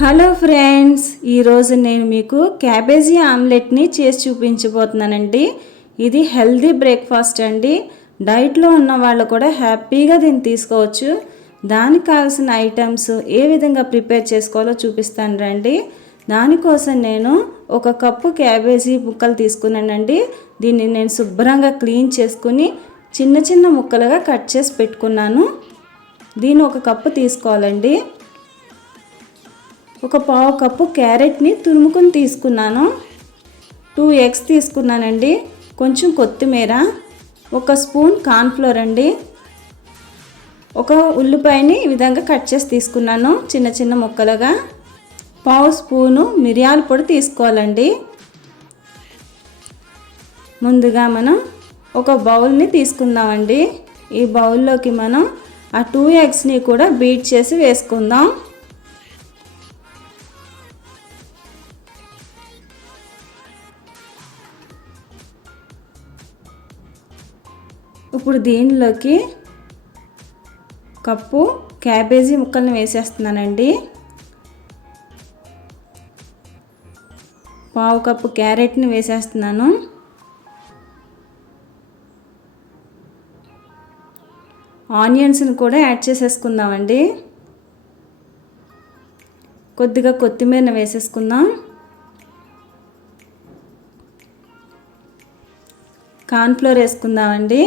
Hello friends, ఈరోజు నేను మీకు క్యాబేజీ ఆమ్లెట్ని చేసి చూపించబోతున్నానండి. ఇది హెల్దీ బ్రేక్ఫాస్ట్ అండి. డైట్లో ఉన్న వాళ్ళు కూడా హ్యాపీగా దీన్ని తీసుకోవచ్చు. దానికి కావాల్సిన ఐటమ్స్ ఏ విధంగా ప్రిపేర్ చేసుకోవాలో చూపిస్తాను రండి. దానికోసం నేను ఒక కప్పు క్యాబేజీ ముక్కలు తీసుకున్నానండి. దీన్ని నేను శుభ్రంగా క్లీన్ చేసుకుని చిన్న చిన్న ముక్కలుగా కట్ చేసి పెట్టుకున్నాను. దీన్ని ఒక కప్పు తీసుకోవాలండి. ఒక పావు కప్పు క్యారెట్ని తురుముకొని తీసుకున్నాను. 2 ఎగ్స్ తీసుకున్నానండి. కొంచెం కొత్తిమీర, ఒక స్పూన్ కార్న్ఫ్లోర్ అండి. ఒక ఉల్లిపాయని ఈ విధంగా కట్ చేసి తీసుకున్నాను చిన్న చిన్న ముక్కలుగా. పావు స్పూను మిరియాల పొడి తీసుకోవాలండి. ముందుగా మనం ఒక బౌల్ని తీసుకుందామండి. ఈ బౌల్లోకి మనం ఆ 2 ఎగ్స్ని కూడా బీట్ చేసి వేసుకుందాం. ఇప్పుడు దీనిలోకి కప్పు క్యాబేజీ ముక్కల్ని వేసేస్తున్నానండి. పావు కప్పు క్యారెట్ని వేసేస్తున్నాను. ఆనియన్స్ని కూడా యాడ్ చేసేసుకుందామండి. కొద్దిగా కొత్తిమీరని వేసేసుకుందాం. కార్న్ఫ్లోర్ వేసుకుందామండి.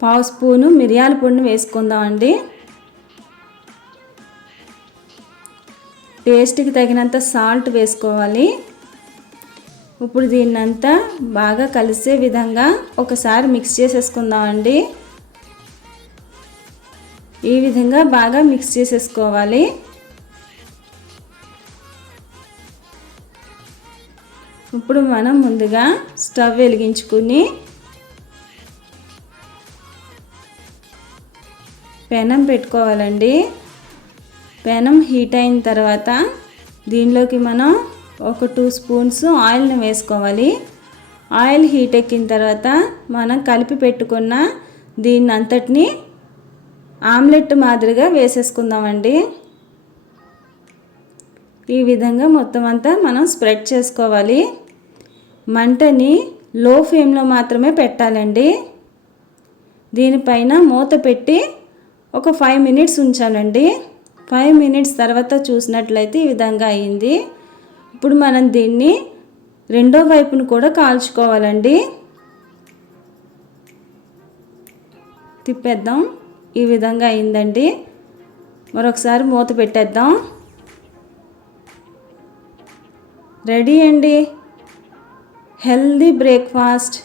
పావు స్పూను మిరియాల పొడిని వేసుకుందామండి. టేస్ట్కి తగినంత సాల్ట్ వేసుకోవాలి. ఇప్పుడు దీన్నంతా బాగా కలిసే విధంగా ఒకసారి మిక్స్ చేసేసుకుందామండి. ఈ విధంగా బాగా మిక్స్ చేసేసుకోవాలి. ఇప్పుడు మనం ముందుగా స్టవ్ వెలిగించుకుని పెనం పెట్టుకోవాలండి. పెనం హీట్ అయిన తర్వాత దీనిలోకి మనం ఒక 2 స్పూన్స్ ఆయిల్ని వేసుకోవాలి. ఆయిల్ హీట్ ఎక్కిన తర్వాత మనం కలిపి పెట్టుకున్న దీన్ని అంతటిని ఆమ్లెట్ మాదిరిగా వేసేసుకుందామండి. ఈ విధంగా మొత్తం అంతా మనం స్ప్రెడ్ చేసుకోవాలి. మంటని లో ఫ్లేమ్లో మాత్రమే పెట్టాలండి. దీనిపైన మూత పెట్టి ఒక 5 మినిట్స్ ఉంచాలండి. 5 మినిట్స్ తర్వాత చూసినట్లయితే ఈ విధంగా అయింది. ఇప్పుడు మనం దీన్ని రెండో వైపును కూడా కాల్చుకోవాలండి. తిప్పేద్దాం. ఈ విధంగా అయిందండి. మరొకసారి మూత పెట్టేద్దాం. రెడీ అండి. Healthy breakfast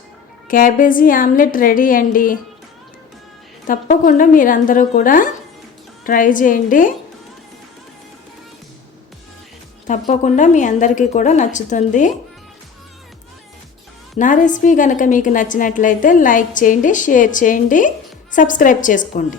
cabbage omelette ready అండి. తప్పకుండా మీరందరూ కూడా ట్రై చేయండి. తప్పకుండా మీ అందరికీ కూడా నచ్చుతుంది. నా రెసిపీ కనుక మీకు నచ్చినట్లయితే లైక్ చేయండి, షేర్ చేయండి, సబ్స్క్రైబ్ చేసుకోండి.